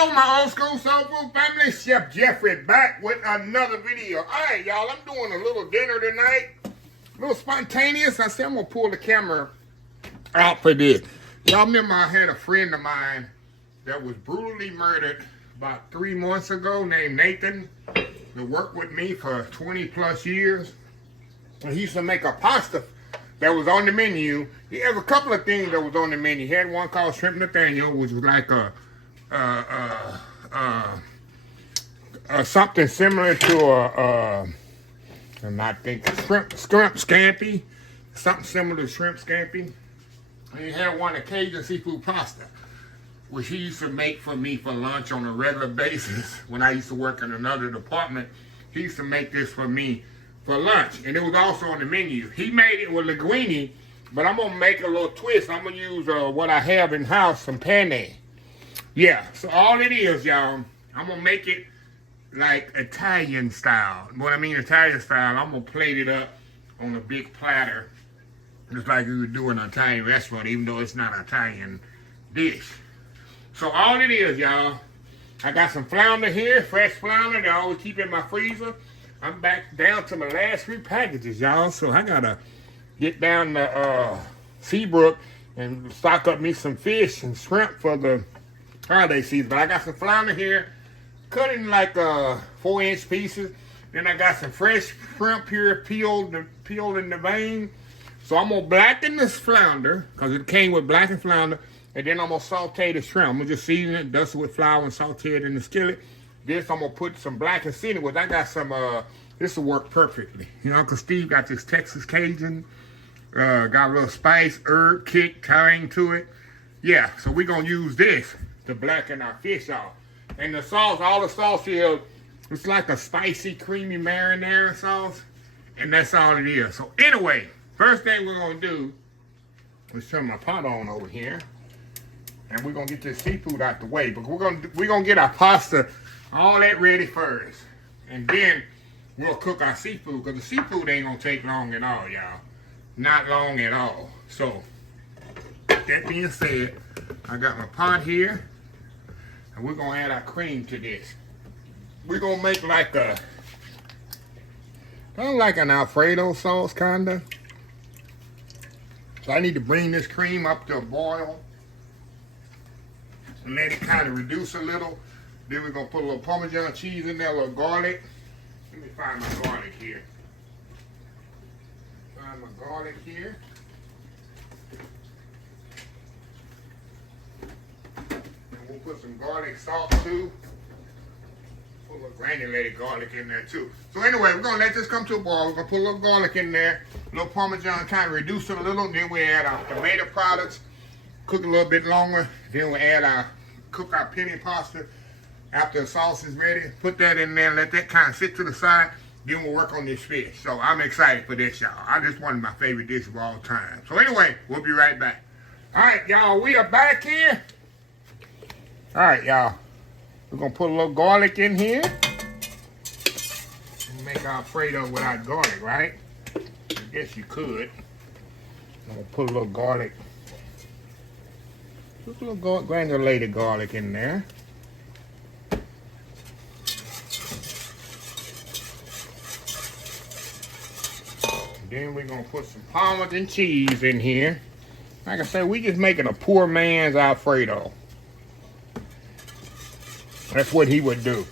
Hello, my old school soul food family. Chef Jeffrey back with another video. All right, y'all, I'm doing a little dinner tonight. A little spontaneous. I said I'm going to pull the camera out for this. Y'all remember I had a friend of mine that was brutally murdered about 3 months ago named Nathan, that worked with me for 20 plus years. And he used to make a pasta that was on the menu. He has a couple of things that was on the menu. He had one called Shrimp Nathaniel, which was like something similar to I'm not thinking, shrimp scampi, something similar to shrimp scampi. And he had one of CAJUN seafood pasta, which he used to make for me for lunch on a regular basis. When I used to work in another department, he used to make this for me for lunch, and it was also on the menu. He made it with linguine, but I'm gonna make a little twist. I'm gonna use what I have in house, some penne. Yeah, so all it is, y'all, I'm gonna make it like Italian style. What I mean Italian style, I'm gonna plate it up on a big platter, just like we would do in an Italian restaurant, even though it's not an Italian dish. So all it is, y'all, I got some flounder here, fresh flounder that I always keep in my freezer. I'm back down to my last 3 packages, y'all, so I gotta get down to Seabrook and stock up me some fish and shrimp for the holiday season. But I got some flounder here, cut in like 4-inch pieces. Then I got some fresh shrimp here, peeled in the vein. So I'm gonna blacken this flounder, because it came with blackened flounder, and then I'm gonna saute the shrimp. I'm gonna just season it, dust it with flour, and saute it in the skillet. This, I'm gonna put some blackened seasoning with. I got some, this will work perfectly. You know, Uncle Steve got this Texas Cajun, got a little spice, herb, kick, tang to it. Yeah, so we're gonna use this to blacken our fish off. And the sauce, all the sauce here, it's like a spicy, creamy marinara sauce, and that's all it is. So anyway, first thing we're gonna do is turn my pot on over here, and we're gonna get this seafood out the way. But we're gonna get our pasta, all that ready first, and then we'll cook our seafood, because the seafood ain't gonna take long at all, y'all. Not long at all. So that being said, I got my pot here, and we're gonna add our cream to this. We're gonna make like a, kind of like an Alfredo sauce, kinda. So I need to bring this cream up to a boil and let it kind of reduce a little. Then we're gonna put a little Parmesan cheese in there, a little garlic. Let me find my garlic here. Find my garlic here. And we'll put some garlic salt too. Put a little granulated garlic in there too. So anyway, we're gonna let this come to a boil. We're gonna put a little garlic in there, a little Parmesan, kind of reduce it a little. Then we add our tomato products, cook a little bit longer. Then we add cook our penne pasta. After the sauce is ready, put that in there, let that kind of sit to the side. Then we'll work on this fish. So I'm excited for this, y'all. This one of my favorite dishes of all time. So anyway, we'll be right back. All right, y'all, we are back here. All right, y'all. We're going to put a little garlic in here. Make our Alfredo without garlic, right? I guess you could. I'm going to put a little garlic. Put a little granulated garlic in there. Then we're going to put some Parmesan cheese in here. Like I said, we just making a poor man's Alfredo. That's what he would do.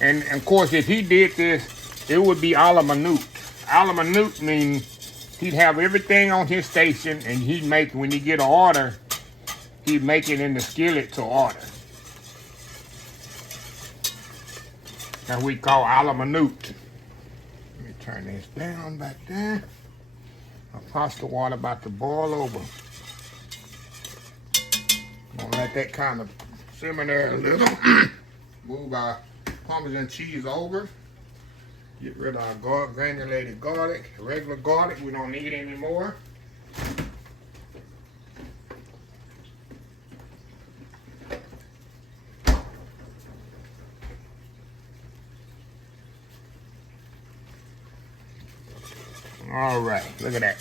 And of course, if he did this, it would be a la minute. A la minute means he'd have everything on his station, and he'd make, when he get an order, he'd make it in the skillet to order. That's what we call a la minute. Let me turn this down back there. Our pasta water about to boil over. I'm gonna let that kind of simmer there a little. Move our Parmesan cheese over. Get rid of our granulated garlic. Regular garlic, we don't need anymore. All right, look at that.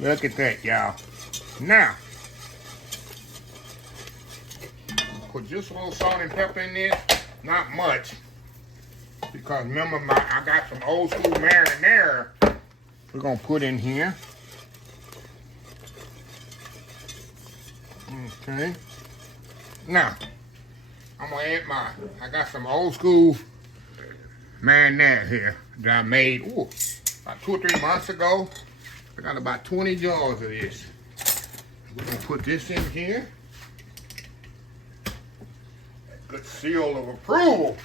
Look at that, y'all. Now, put just a little salt and pepper in this, not much. Because remember, I got some old school marinara we're gonna put in here. Okay. Now, I'm gonna add I got some old school marinara here that I made about 2 or 3 months ago. I got about 20 jars of this. We're gonna put this in here. Good seal of approval.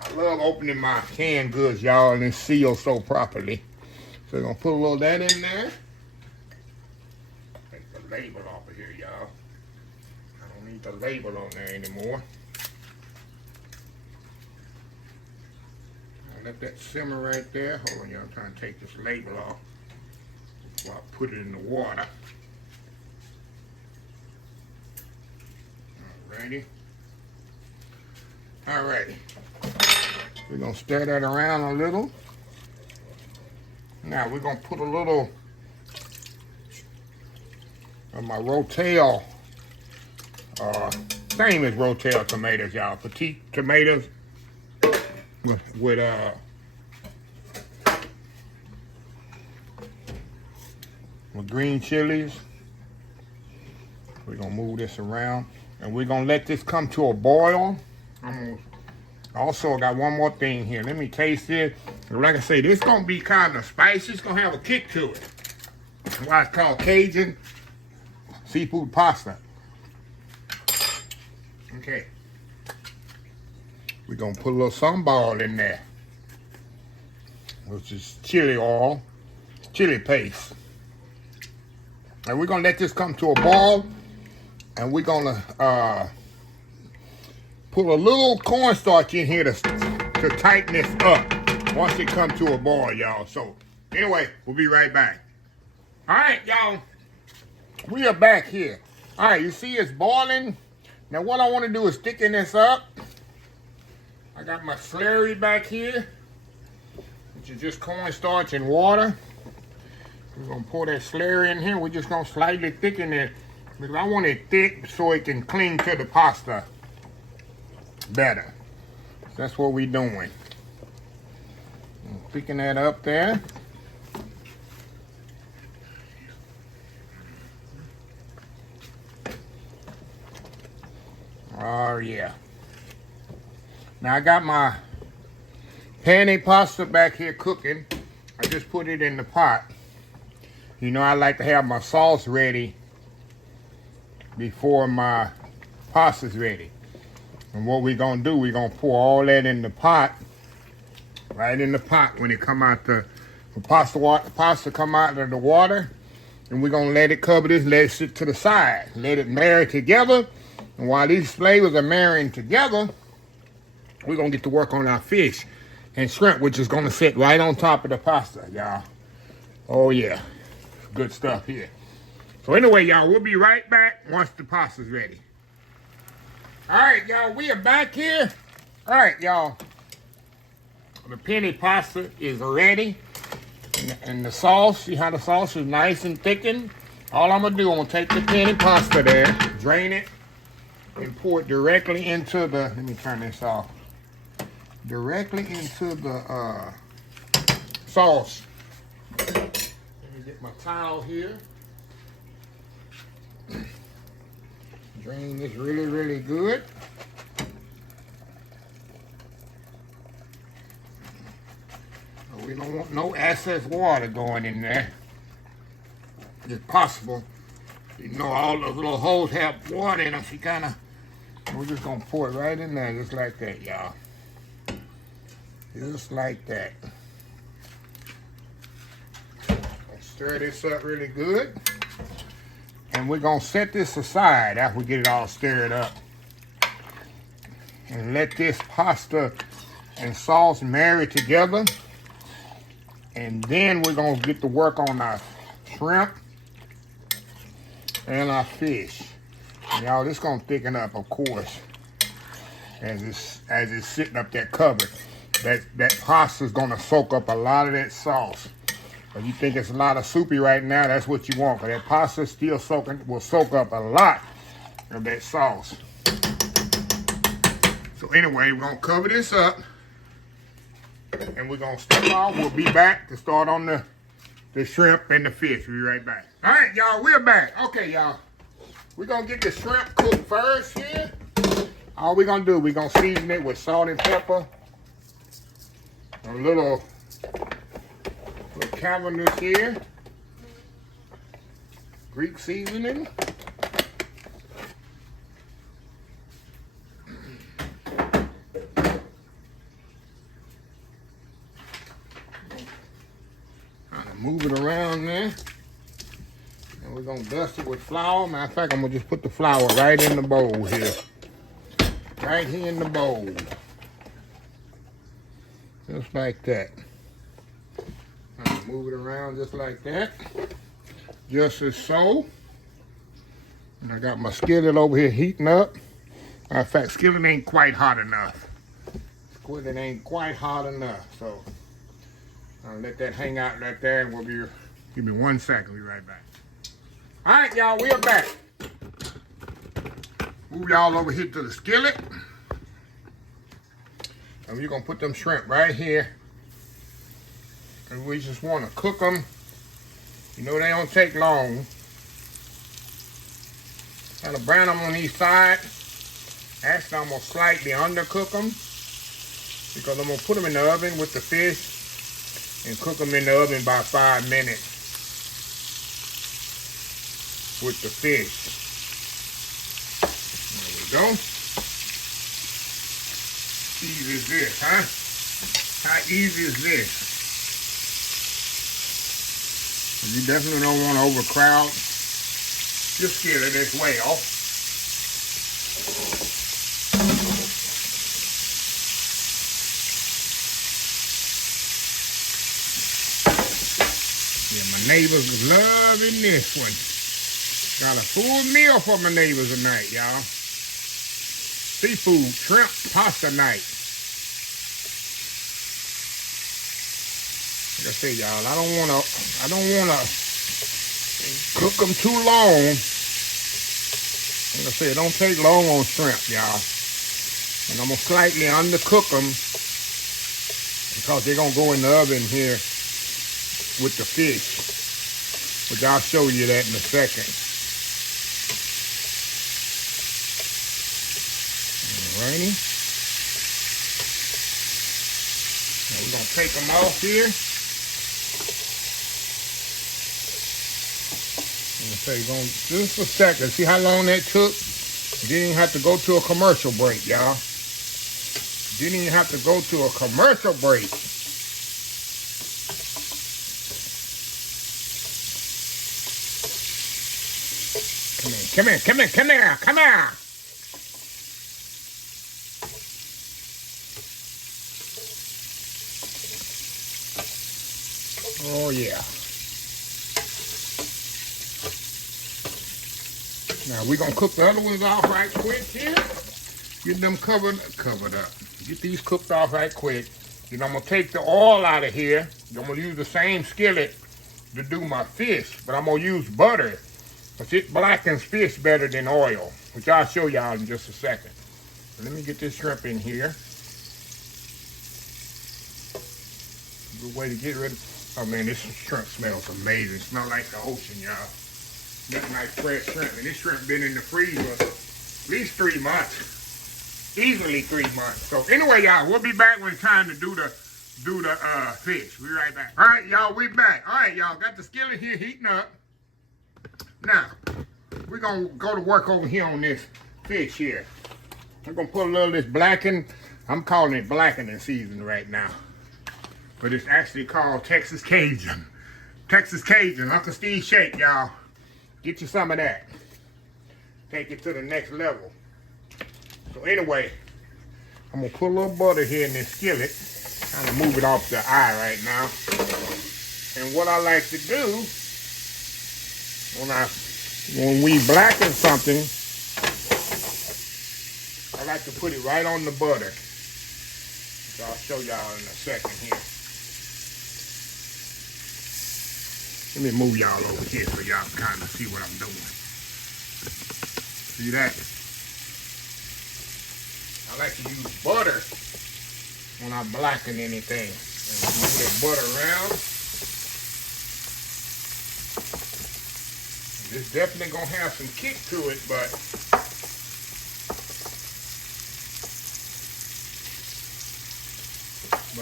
I love opening my canned goods, y'all, and it's sealed so properly. So we're gonna put a little of that in there. Take the label off of here, y'all. I don't need the label on there anymore. I'll let that simmer right there. Hold on, y'all, I'm trying to take this label off before I put it in the water. Alrighty. Alrighty. We're gonna stir that around a little. Now we're gonna put a little of my Rotel, same as Rotel tomatoes, y'all. Petite tomatoes with green chilies. We're gonna move this around and we're gonna let this come to a boil. Also got one more thing here. Let me taste it. Like I say, this is gonna be kind of spicy. It's gonna have a kick to it. That's why it's called Cajun seafood pasta. Okay. We're gonna put a little sambal in there, which is chili oil, chili paste. And we're gonna let this come to a boil, and we're gonna put a little cornstarch in here to tighten this up once it comes to a boil, y'all. So anyway, we'll be right back. All right, y'all, we are back here. All right, you see it's boiling. Now what I want to do is thicken this up. I got my slurry back here, which is just cornstarch and water. We're gonna pour that slurry in here. We're just gonna slightly thicken it because I want it thick so it can cling to the pasta better. That's what we're doing. Thicken that up there. Oh yeah. Now I got my penne pasta back here cooking. I just put it in the pot. You know I like to have my sauce ready before my pasta's ready. And what we're gonna do, we're gonna pour all that in the pot, right in the pot when it come out the pasta come out of the water, and we're gonna let it cover this, let it sit to the side, let it marry together. And while these flavors are marrying together, we're gonna get to work on our fish and shrimp, which is gonna sit right on top of the pasta, y'all. Oh yeah, good stuff here. So anyway, y'all, we'll be right back once the pasta's ready. All right, y'all, we are back here. All right, y'all, the penne pasta is ready. And the sauce, see how the sauce is nice and thickened? All I'm gonna do, I'm gonna take the penne pasta there, drain it, and pour it directly into the, let me turn this off, directly into the sauce. Let me get my towel here. Drain this really, really good. We don't want no excess water going in there. If possible. You know, all those little holes have water in them. So we're just gonna pour it right in there, just like that, y'all. Just like that. Stir this up really good. And we're gonna set this aside after we get it all stirred up. And let this pasta and sauce marry together. And then we're gonna get to work on our shrimp and our fish. Y'all, this gonna thicken up, of course, as it's sitting up there covered. That pasta's gonna soak up a lot of that sauce. If you think it's a lot of soupy right now, that's what you want. But that pasta still will soak up a lot of that sauce. So anyway, we're gonna cover this up and we're gonna step off. We'll be back to start on the shrimp and the fish. We'll be right back. All right, y'all, we're back. Okay, y'all. We're gonna get the shrimp cooked first here. All we're gonna do, we're gonna season it with salt and pepper. A little cavernous here. Greek seasoning. Move it around there. And we're gonna dust it with flour. Matter of fact, I'm gonna just put the flour right in the bowl here. Right here in the bowl. Just like that. Move it around just like that. Just as so. And I got my skillet over here heating up. Matter of fact, skillet ain't quite hot enough. Skillet ain't quite hot enough, so I'll let that hang out right there, and we'll be, give me 1 second, we'll be right back. All right, y'all, we are back. Move y'all over here to the skillet. And we're gonna put them shrimp right here. And we just wanna cook them. You know, they don't take long. Kind of brown them on each side. Actually, I'm gonna slightly undercook them because I'm gonna put them in the oven with the fish and cook them in the oven about 5 minutes with the fish. There we go. Easy is this, huh? How easy is this? You definitely don't want to overcrowd your skillet as well. Neighbors is loving this one. Got a full meal for my neighbors tonight, y'all. Seafood, shrimp, pasta night. Like I say, y'all, I don't wanna cook them too long. Like I say, it don't take long on shrimp, y'all. And I'm gonna slightly undercook them because they're gonna go in the oven here with the fish, which I'll show you that in a second. Alrighty. Now we're gonna take them off here. I'm gonna say, just a second. See how long that took? Didn't even have to go to a commercial break, y'all. Didn't even have to go to a commercial break. Come here. Oh, yeah. Now, we're going to cook the other ones off right quick here. Get them covered up. Get these cooked off right quick. Then I'm going to take the oil out of here. I'm going to use the same skillet to do my fish, but I'm going to use butter. But it blackens fish better than oil, which I'll show y'all in just a second. So let me get this shrimp in here. Good way to get rid of. Oh man, this shrimp smells amazing. It smells like the ocean, y'all. Nothing like fresh shrimp. And this shrimp been in the freezer at least 3 months. Easily 3 months. So anyway, y'all, we'll be back when it's time to do the fish. We'll be right back. All right, y'all, we back. All right, y'all, got the skillet here heating up. Now, we're going to go to work over here on this fish here. I'm going to put a little of this blackened, I'm calling it blackening season right now. But it's actually called Texas Cajun. Texas Cajun, Uncle Steve Shake, y'all. Get you some of that. Take it to the next level. So anyway, I'm going to put a little butter here in this skillet. Kind of move it off the eye right now. And what I like to do, when we blacken something, I like to put it right on the butter. So I'll show y'all in a second here. Let me move y'all over here so y'all can kind of see what I'm doing. See that? I like to use butter when I blacken anything. And move that butter around. It's definitely gonna have some kick to it, but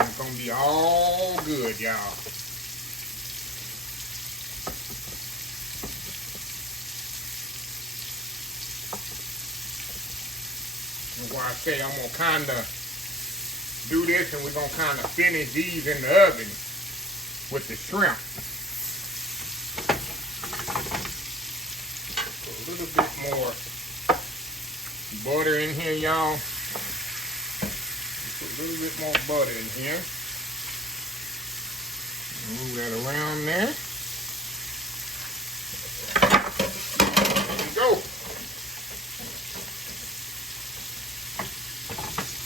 it's gonna be all good, y'all. That's why I say I'm gonna kinda do this, and we're gonna kinda finish these in the oven with the shrimp. Put a little bit more butter in here, y'all. Put a little bit more butter in here. Move that around there. There we go.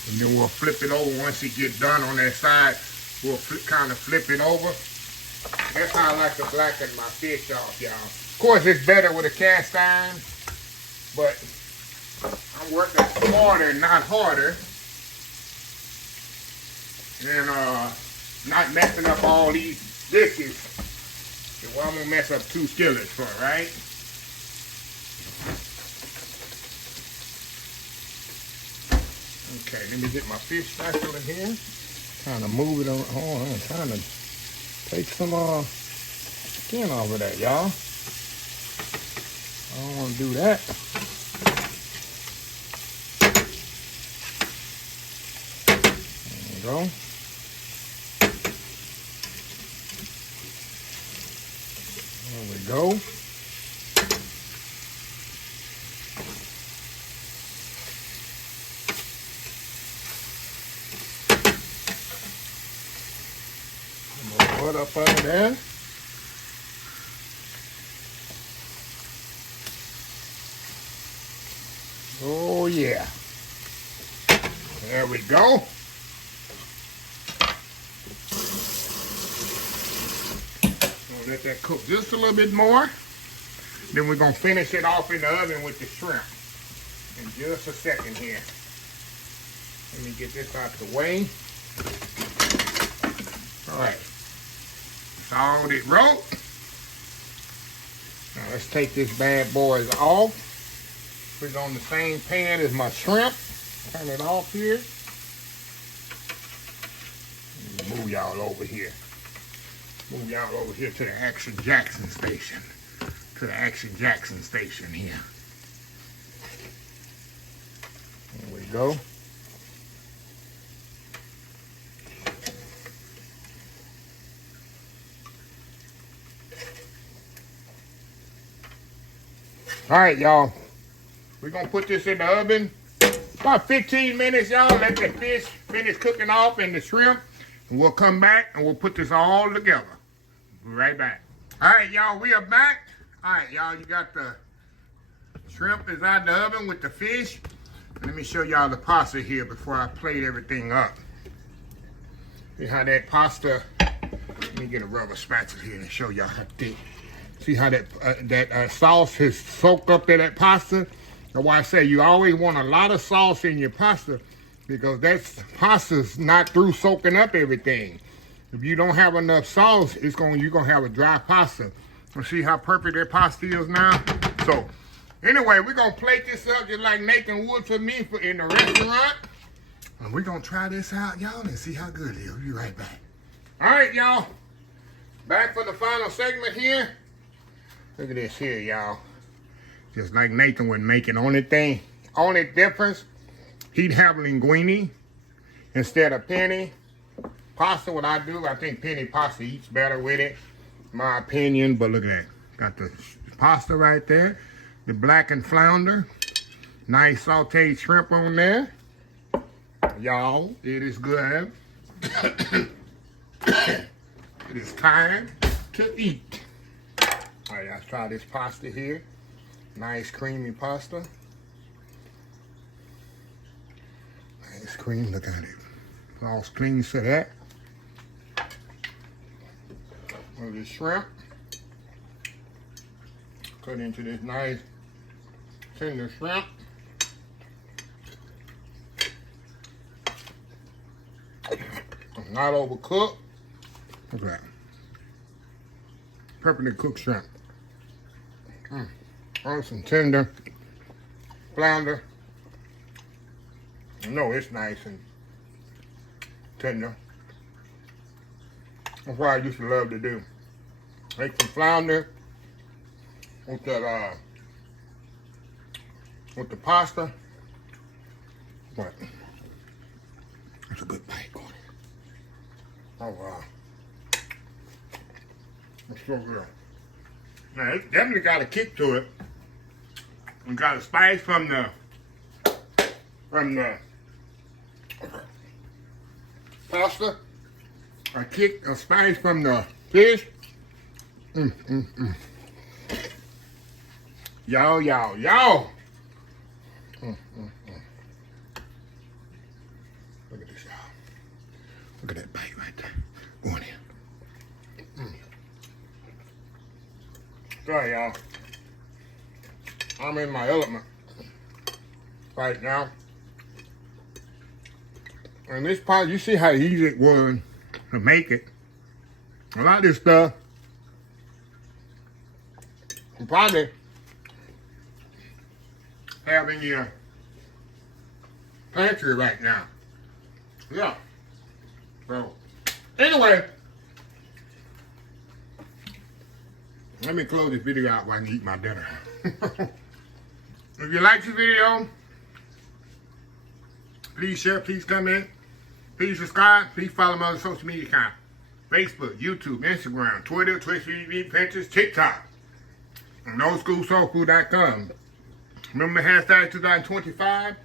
And then we'll flip it over once it gets done on that side. We'll kind of flip it over. That's how I like to blacken my fish off, y'all. Of course, it's better with a cast iron, but I'm working smarter, not harder. And not messing up all these dishes. Well, I'm gonna mess up 2 skillets for it, right? Okay, let me get my fish spatula in here. Kind of move it on. Oh, I'm trying to take some skin off of that, y'all. I don't want to do that. There we go. There we go. Put up under there. Oh yeah. There we go. We'll let that cook just a little bit more. Then we're gonna finish it off in the oven with the shrimp in just a second here. Let me get this out the way. All right. Salt it roll. Now let's take this bad boy off. Put it on the same pan as my shrimp. Turn it off here. Move y'all over here. Move y'all over here to the Action Jackson station. To the Action Jackson station here. There we go. All right, y'all. We're going to put this in the oven. About 15 minutes, y'all. Let the fish finish cooking off and the shrimp. And we'll come back and we'll put this all together. Be right back. All right, y'all. We are back. All right, y'all. You got the shrimp is out the oven with the fish. Let me show y'all the pasta here before I plate everything up. See how that pasta... Let me get a rubber spatula here and show y'all how thick. See how that sauce has soaked up in that pasta? That's why I say you always want a lot of sauce in your pasta because that pasta's not through soaking up everything. If you don't have enough sauce, you're gonna have a dry pasta. And see how perfect that pasta is now? So, anyway, we're gonna plate this up just like Nathan would for me in the restaurant. And we're gonna try this out, y'all, and see how good it is. We'll be right back. All right, y'all. Back for the final segment here. Look at this here, y'all. Just like Nathan would make it. Only difference, he'd have linguine instead of penne. Pasta, what I do, I think penne pasta eats better with it, my opinion. But look at that. Got the pasta right there. The blackened flounder. Nice sauteed shrimp on there. Y'all, it is good. It is time to eat. All right, let's try this pasta here. Nice creamy pasta. Nice cream, look at it. All clean to that. With the shrimp. Cut into this nice tender shrimp. Not overcooked. Look at that. Perfectly cooked shrimp. On some tender flounder. No, it's nice and tender. That's what I used to love to do. Make some flounder with that with the pasta. But that's a good bite on it. Oh wow. It's so good. Now it's definitely got a kick to it. We got a spice from the pasta. A kick, a spice from the fish. Yo. Look at this, y'all. Look at that bite right there. Going in. Sorry, y'all. I'm in my element right now. And this part, you see how easy it was to make it. A lot of this stuff, you probably have in your pantry right now. Yeah. So, anyway, let me close this video out while I eat my dinner. If you like this video, please share, please comment, please subscribe, please follow my other social media accounts. Facebook, YouTube, Instagram, Twitter, Twitch TV, Pinterest, TikTok, and oldschoolsoulfood.com. Remember hashtag 2025.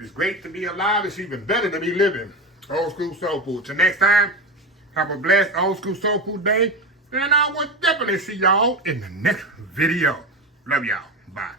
It's great to be alive. It's even better to be living. Old School Soul Food. Till next time, have a blessed Old School Soul Food day. And I will definitely see y'all in the next video. Love y'all. Bye.